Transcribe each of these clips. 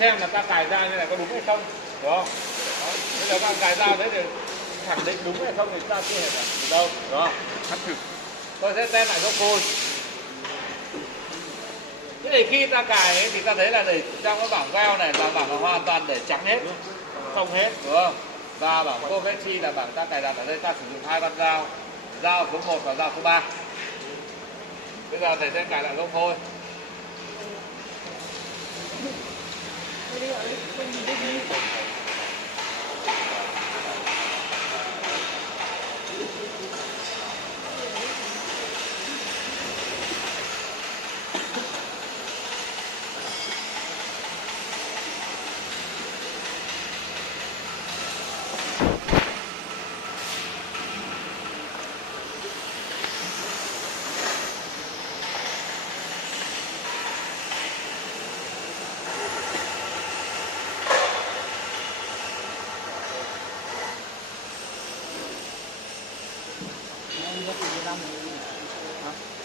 xem là ta cài ra như này có đúng hay không, đúng không? Đó. Bây giờ ta cài ra đấy thì khẳng định đúng hay không thì ta chưa hề được đâu, đúng không? Khắc thực. Tôi sẽ test lại gốc phôi. Thế thì khi ta cài ấy, thì ta thấy là để trong cái bảng veo này là bảng là hoàn toàn để trắng hết, không hết, đúng không? Và bảng Covexi là bảng ta cài đặt ở đây, ta sử dụng hai con dao, dao số 1 và dao số 3. Bây giờ thầy sẽ cài lại gốc phôi.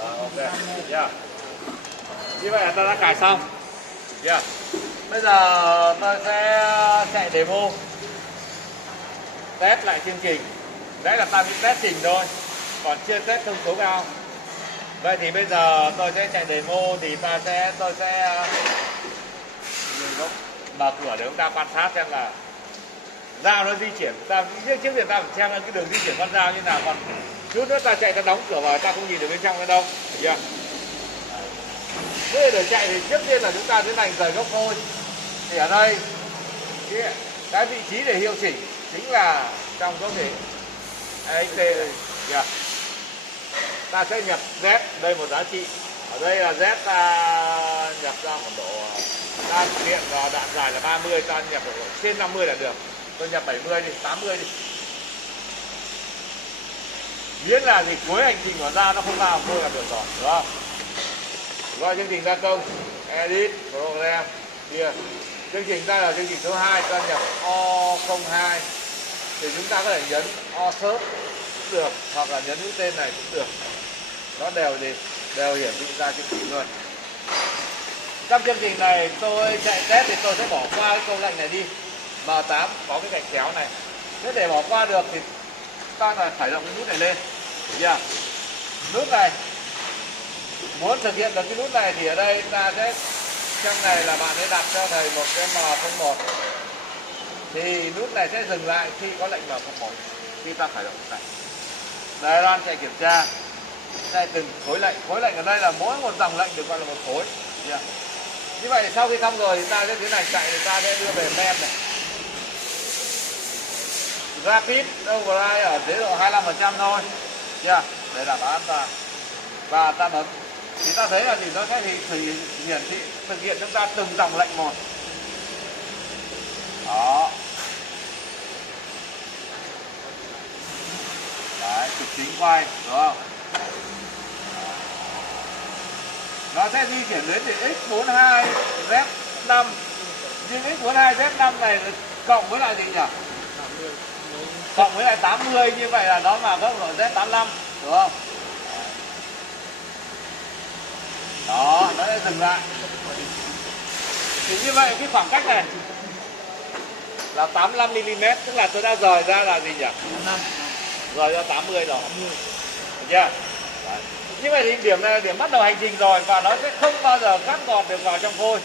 Ok, yeah. Như vậy là ta đã cài xong. Yeah. Bây giờ tôi sẽ chạy demo, test lại chương trình. Đấy là ta chỉ test trình thôi, còn chưa test thông số cao. Vậy thì bây giờ tôi sẽ chạy demo thì tôi sẽ mở cửa để chúng ta quan sát xem là dao nó di chuyển. Trước tiên ta phải xem cái đường di chuyển con dao như nào, còn chút nữa ta chạy ta đóng cửa vào ta không nhìn được bên trong nữa đâu. Yeah. Thế để chạy thì trước tiên là chúng ta tiến hành rời gốc phôi. Thì ở đây cái vị trí để hiệu chỉnh chính là trong gốc thể XT. Yeah. Ta sẽ nhập Z đây một giá trị. Ở đây là Z ta nhập ra một độ đan điện và đạn dài là 30, ta nhập độ trên 50 là được. Tôi nhập 70 đi, 80 đi. Miễn là thì cuối hành trình của dao nó không vào thôi là được rồi, đúng không? Gọi chương trình gia công, edit, program, kia. Chương trình ta là chương trình số 2, ta nhập O02 thì chúng ta có thể nhấn O search cũng được, hoặc là nhấn mũi tên này cũng được. Nó đều hiển thị ra chương trình luôn. Trong chương trình này tôi chạy test thì tôi sẽ bỏ qua cái câu lệnh này đi. M8 có cái gạch kéo này. Thế để bỏ qua được thì ta phải khởi động cái nút này lên. Yeah. Nút này, muốn thực hiện được cái nút này thì ở đây ta sẽ, trong này là bạn ấy đặt cho thầy một cái M01 thì nút này sẽ dừng lại khi có lệnh M01, khi ta khởi động này. Đài loan chạy kiểm tra, chạy từng khối lệnh ở đây là mỗi một dòng lệnh được gọi là một khối. Yeah. Như vậy sau khi xong rồi thì ta sẽ tiến hành chạy thì ta sẽ đưa về mem này. Rapid override ở chế độ 25% thôi. Yeah. Để đảm bảo an toàn. Và ta bấm thì ta thấy là gì, nó sẽ hiển thị thực hiện chúng ta từng dòng lệnh một. Đó. Đấy, trục chính quay, đúng không? Nó sẽ di chuyển đến thì X42 Z5. Nhưng X42 Z5 này cộng với lại gì nhỉ? Cộng với lại 80, như vậy là nó là gốc độ Z85, đúng không? Đó, nó sẽ dừng lại. Thì như vậy cái khoảng cách này là 85mm, tức là tôi đã rời ra là gì nhỉ? Rời ra 80 rồi. Được chưa? Đấy. Như vậy thì điểm này là điểm bắt đầu hành trình rồi, và nó sẽ không bao giờ cắt gọt được vào trong phôi.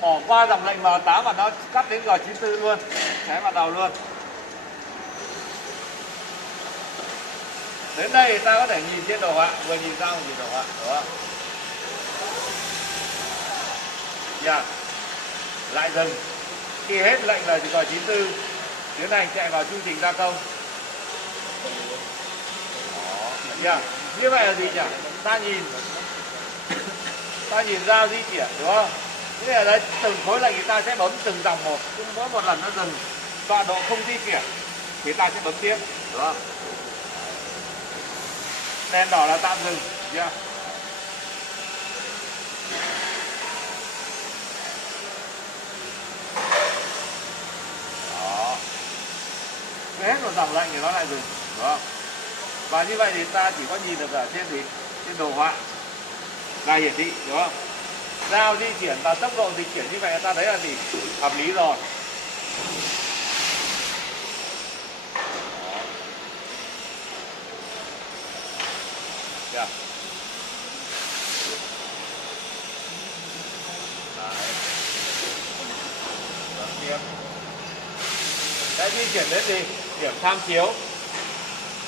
Bỏ qua dòng lệnh M8 và nó cắt đến G94 luôn, xé vào đầu luôn. Đến đây ta có thể nhìn trên đồ họa, vừa nhìn ra một nhìn đồ họa, đúng không? Yeah. Lại dừng. Khi hết lệnh là G94, tiến hành chạy vào chương trình gia công. Yeah. Như vậy là gì nhỉ? Ta nhìn dao di chuyển, đúng không? Thế ở đây từng khối lệnh thì ta sẽ bấm từng dòng một, mỗi một lần nó dừng tọa độ không di chuyển thì ta sẽ bấm tiếp, đúng không? Đèn đỏ là tạm dừng. Yeah. Đó. Hết một dòng lệnh thì nó lại dừng, đúng không? Và như vậy thì ta chỉ có nhìn được ở trên đồ họa là hiển thị, đúng không? dao di chuyển và tốc độ di chuyển như vậy ta thấy là gì, hợp lý rồi. Yeah. Đấy, di chuyển đến gì, điểm tham chiếu.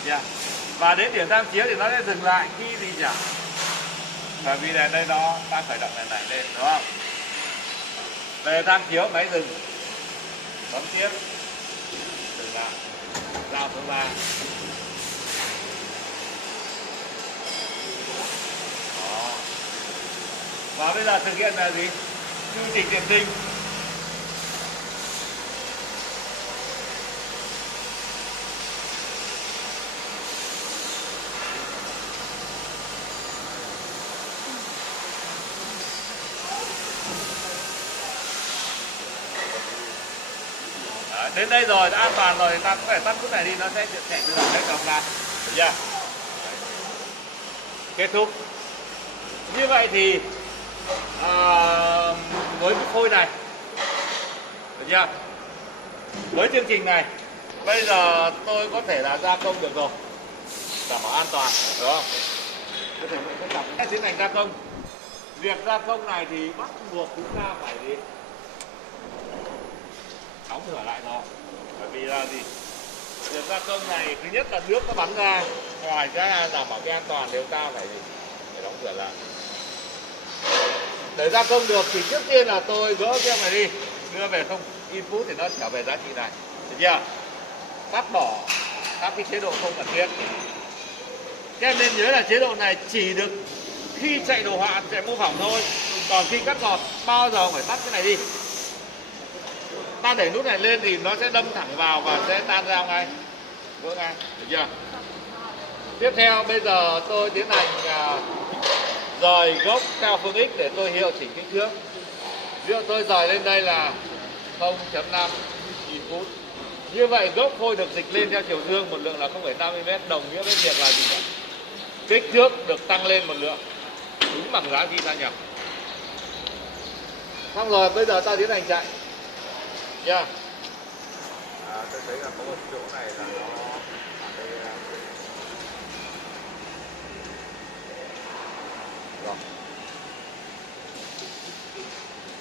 Yeah. Và đến điểm tham chiếu thì nó sẽ dừng lại khi gì nhỉ? Bởi vì là đây nó ta khởi động này lên đúng không? Về tham chiếu máy dừng, bấm tiếp, dừng lại, giao số 3. Đó. Và bây giờ thực hiện là gì? Chu trình tiền sinh. Đến đây rồi, đã an toàn rồi thì ta có thể tắt nút này đi, nó sẽ chạy tự động hệ thống ra. Được chưa? Kết thúc. Như vậy thì với cái phôi này, được chưa? Với chương trình này, bây giờ tôi có thể là gia công được rồi, đảm bảo an toàn, đúng không? Có thể mình sẽ tiến hành gia công. Việc gia công này thì bắt buộc chúng ta phải gì? Đóng cửa lại rồi. Bởi vì là gì? Việc gia công này thứ nhất là nước nó bắn ra, ngoài ra đảm bảo cái an toàn đều ta phải gì? Phải đóng cửa lại. Để gia công được thì trước tiên là tôi gỡ cái này đi, đưa về không input thì nó trở về giá trị này, được chưa? Cắt bỏ các cái chế độ không cần thiết. Các em nên nhớ là chế độ này chỉ được khi chạy đồ họa, chạy mô phỏng thôi. Còn khi cắt gọt bao giờ phải tắt cái này đi. Ta đẩy nút này lên thì nó sẽ đâm thẳng vào và sẽ tan ra ngay, vỡ ngay, được chưa? Tiếp theo bây giờ tôi tiến hành rời gốc theo phương X để tôi hiệu chỉnh kích thước. Ví dụ tôi rời lên đây là 0.5 input. Như vậy gốc phôi được dịch lên theo chiều dương một lượng là 0,5 mm, đồng nghĩa với việc là gì cả? Kích thước được tăng lên một lượng đúng bằng giá trị ta nhập. Xong rồi bây giờ ta tiến hành chạy. Yeah. Tôi thấy là có một chỗ này là nó rồi.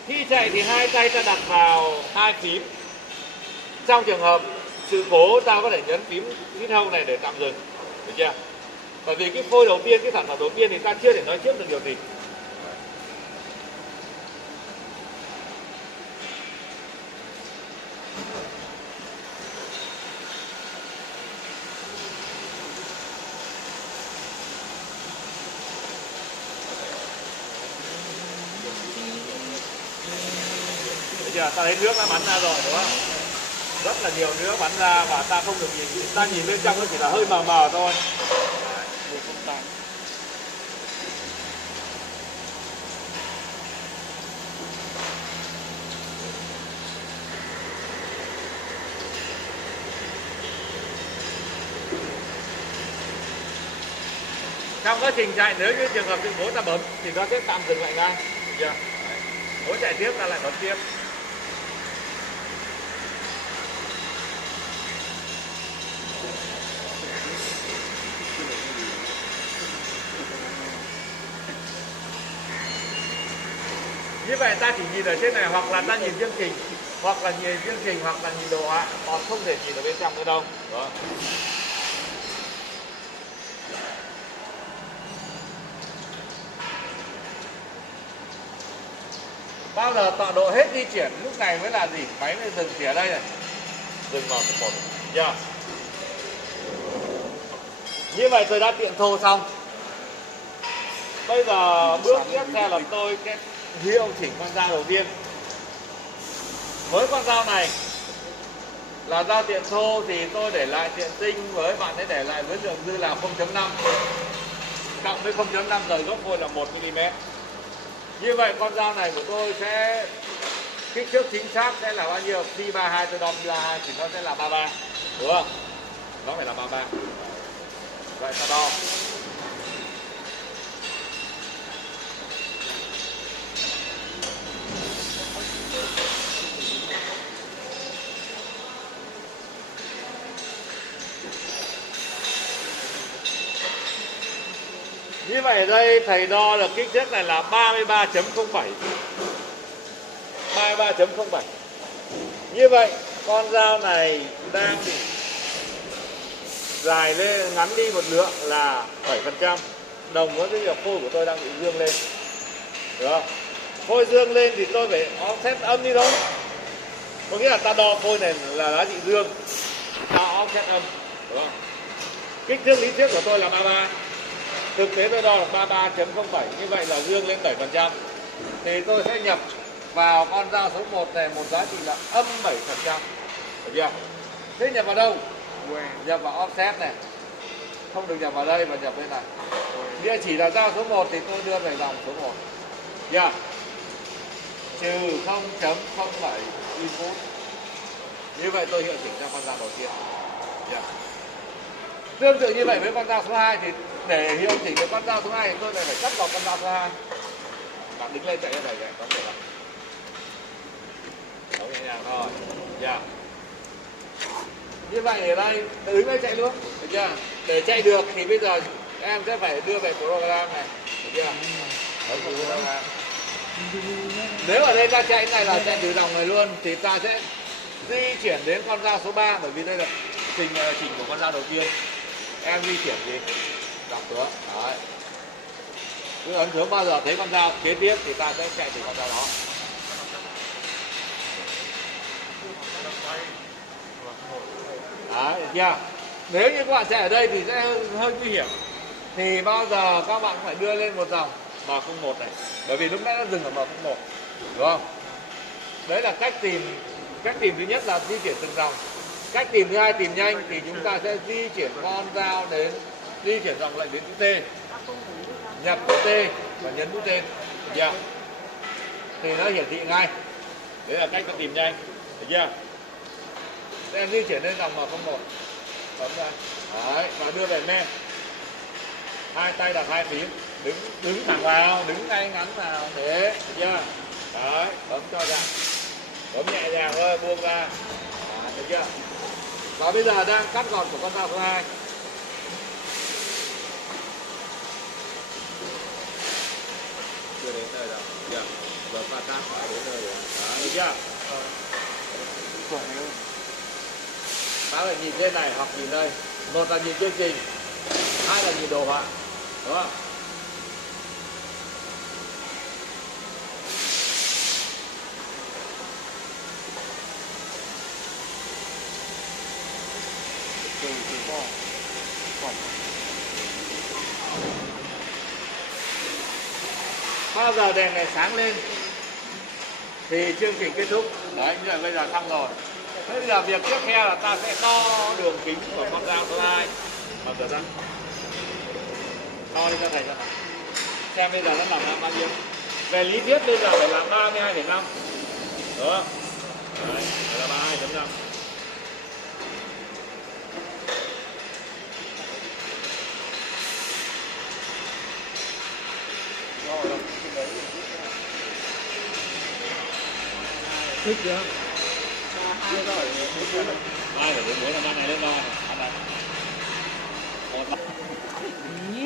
Khi chạy thì hai tay ta đặt vào hai phím. Trong trường hợp sự cố ta có thể nhấn phím home này để tạm dừng, được chưa? Bởi vì cái phôi đầu tiên, cái sản phẩm đầu tiên thì ta chưa thể nói trước được điều gì. Giờ ta thấy nước nó bắn ra rồi đúng không? Rất là nhiều nước bắn ra và ta không được nhìn, ta nhìn bên trong nó chỉ là hơi mờ mờ thôi. Trong quá trình chạy nếu như trường hợp sự cố ta bấm thì nó sẽ tạm dừng lại ngay, được chưa? Muốn chạy tiếp ta lại bấm tiếp. Như vậy ta chỉ nhìn ở trên này, hoặc là ta nhìn chương trình, hoặc là nhìn chương trình, hoặc là nhìn đồ họa, còn không thể nhìn ở bên trong nữa đâu. Đó. Bao giờ tọa độ hết di chuyển lúc này mới là gì? Máy mới dừng chỉ ở đây này. Dừng vào số 1. Yeah. Như vậy tôi đã tiện thô xong. Bây giờ bước tiếp theo là tôi sẽ hiệu chỉnh con dao đầu tiên. Với con dao này là dao tiện thô thì tôi để lại tiện tinh, với bạn ấy để lại với lượng dư là 0.5 cộng với 0.5 rời gốc phôi là 1 mm. Như vậy con dao này của tôi sẽ kích thước chính xác sẽ là bao nhiêu? Phi 32 tôi đo phi 32 thì nó sẽ là 33, đúng không? Nó phải là 33. Vậy ta đo. Như vậy ở đây thầy đo được kích thước này là 33.07. 33.07. Như vậy con dao này đang bị dài lên, ngắn đi một lượng là 7%. Đồng với việc phôi của tôi đang bị dương lên. Được không? Phôi dương lên thì tôi phải offset âm đi thôi. Có nghĩa là ta đo phôi này là giá trị dương, ta offset âm. Đúng không? Kích thước lý thuyết của tôi là 33. Thực tế tôi đo được 33.07. Như vậy là dương lên 7%. Thì tôi sẽ nhập vào con dao số 1 này một giá trị là âm 7%. Được chưa? Thế nhập vào đâu? Nhập vào offset này. Không được nhập vào đây mà nhập đây này. Địa chỉ là dao số 1 thì tôi đưa về dòng số 1. Yeah. Trừ 0.07 input. Như vậy tôi hiệu chỉnh cho con dao đầu tiên. Yeah. Tương tự như vậy với con dao số 2 thì để hiệu chỉnh được con dao số 2 thì tôi lại phải cắt vào con dao số 2. Bạn đứng lên chạy ra đây để có thể là đóng nhẹ nhàng thôi. Yeah. Như vậy ở đây đứng lên chạy luôn. Được chưa? Để chạy được thì bây giờ em sẽ phải đưa về program này. Được chưa? Program. Nếu ở đây ta chạy này là chạy từ dòng này luôn thì ta sẽ di chuyển đến con dao số 3, bởi vì đây là trình của con dao đầu tiên. Em di chuyển gì? Dòng xuống. Đấy. Cứ ấn xuống bao giờ thấy con dao kế tiếp thì ta sẽ chạy từ con dao đó. Đấy, được chưa? Nếu như các bạn chạy ở đây thì sẽ hơi nguy hiểm. Thì bao giờ các bạn phải đưa lên một dòng M01 này. Bởi vì lúc nãy nó dừng ở M01. Đúng không? Đấy là cách tìm. Cách tìm thứ nhất là di chuyển từng dòng. Cách tìm thứ hai tìm nhanh thì chúng ta sẽ di chuyển con dao đến, di chuyển dòng lệnh đến chữ T, nhập chữ T và nhấn mũi tên. Được chưa? Thì nó hiển thị ngay. Đấy là cách tìm nhanh. Được chưa? Em di chuyển lên dòng M01, bấm ra. Đấy, và đưa về men. Hai tay đặt hai phím, đứng thẳng vào, đứng ngay ngắn vào, thế, được chưa? Đấy, bấm cho ra, bấm nhẹ nhàng thôi, buông ra, đấy, được chưa? Và bây giờ đang cắt gọt của con dao số 2. Chưa đến nơi đâu, được chưa? Bấm vào tác phải đến nơi rồi, đấy, được chưa? Các bạn nhìn trên này hoặc nhìn đây, một là nhìn chương trình, hai là nhìn đồ họa, đúng không? Bao giờ đèn này sáng lên thì chương trình kết thúc. Đấy, như vậy bây giờ xong rồi. Thế bây giờ việc tiếp theo là ta sẽ đo đường kính của con dao số 2. Mở cửa ra. Đo đi cho thầy cho. Xem bây giờ nó làm bao nhiêu. Về lý thuyết bây giờ phải làm 32,5. Đúng không? Đấy, là 32,5. Thích chưa? 2,44 là con này lên đo.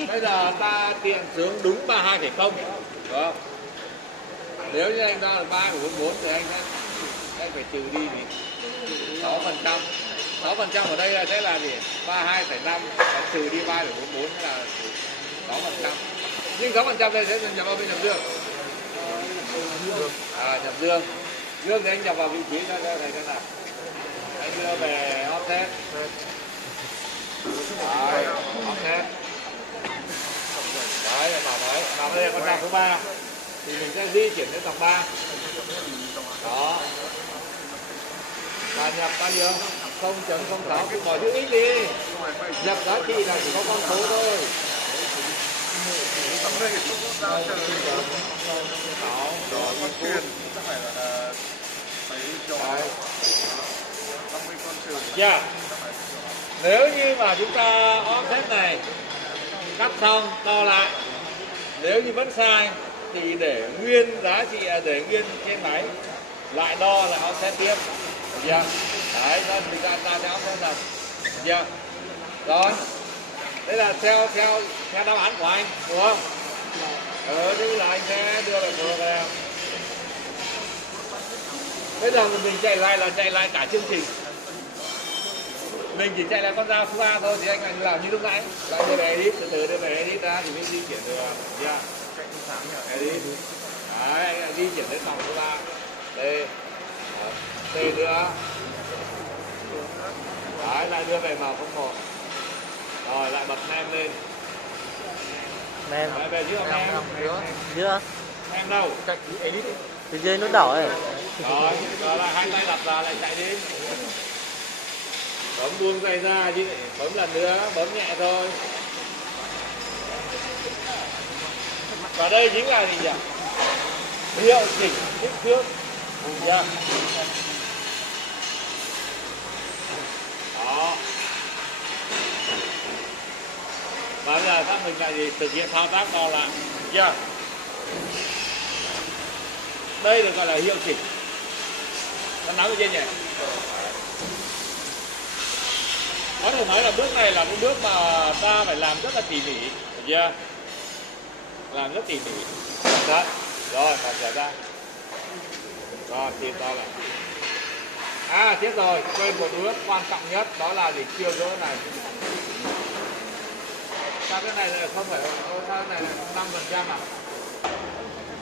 Bây giờ ta tiện xuống đúng 32,0. Đúng không? Nếu như anh đo được 3,44 thì anh phải trừ đi thì 6%. 6% ở đây là sẽ là gì? 32,5 trừ đi 3,44 là 6%. Nhưng 6% đây sẽ nhập vào bên nhập dương. Nhập dương. Dương thì anh nhập vào vị trí cho thầy thế nào. Anh đưa về offset. Đấy, offset. Đấy, là bảo đấy. Vào đây là con dao số 3. Thì mình sẽ di chuyển đến dòng 3. Đó. Và nhập bao nhiêu? 0.06. Cứ bỏ chữ x đi. Nhập giá trị là chỉ có con số thôi. Yeah. Nếu như mà chúng ta offset này cắt xong đo lại, nếu như vẫn sai thì để nguyên giá trị, để nguyên trên máy lại đo lại offset tiếp. Yeah. Đấy, thì ta sẽ offset dần. Yeah. Rồi. Đấy là theo đáp án của anh, đúng không? Thế là anh sẽ đưa lại phù hợp. Bây giờ mình chạy lại là chạy lại cả chương trình. Mình chỉ chạy lại con dao số 3 thôi thì anh làm như lúc nãy. Lại đưa về edit, từ từ đưa về edit ra thì mới di chuyển được. Yeah. Edit. Đấy, anh di chuyển đến phòng số 3. Đây. T nữa. Đấy, lại đưa về màu 01. Rồi lại bật nem lên. Nem. Lại về chưa nem? Chưa. Nem đâu? Edit. Từ dưới nó đỏ ấy. Rồi lại hai tay đặt ra lại chạy đi. Bấm buông tay ra chứ, bấm lần nữa, bấm nhẹ thôi. Và đây chính là gì nhỉ? Hiệu chỉnh kích thước. Yeah. Đó. Và bây giờ mình lại gì thực hiện thao tác đo lại. Chưa? Đây được gọi là hiệu chỉnh. Con nắm ở trên nhỉ? Có thể nói là bước này là cái bước mà ta phải làm rất là tỉ mỉ, được chưa? Làm rất tỉ mỉ. Đấy. Rồi, làm trở ra. Rồi, tìm to lại. Chết rồi, quên một bước quan trọng nhất, đó là để chiêu chỗ này. Sao cái này là không phải, sao cái này là 5% à?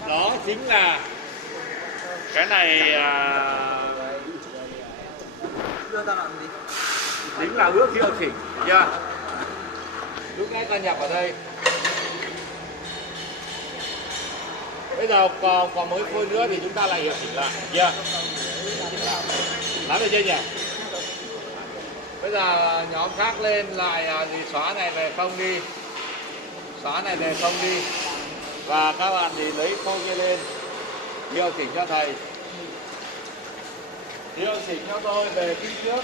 Đó chính là cái này Đưa ra làm gì? chính là bước hiệu chỉnh, được chưa? Lúc nãy ta nhập ở đây. Bây giờ còn một phôi nữa thì chúng ta lại hiệu chỉnh lại, được chưa? Nắm được chưa nhỉ? Bây giờ nhóm khác lên lại thì xóa này về không đi. Xóa này về không đi. Và các bạn thì lấy phôi kia lên. Hiệu chỉnh cho thầy. Hiệu chỉnh cho tôi về kích thước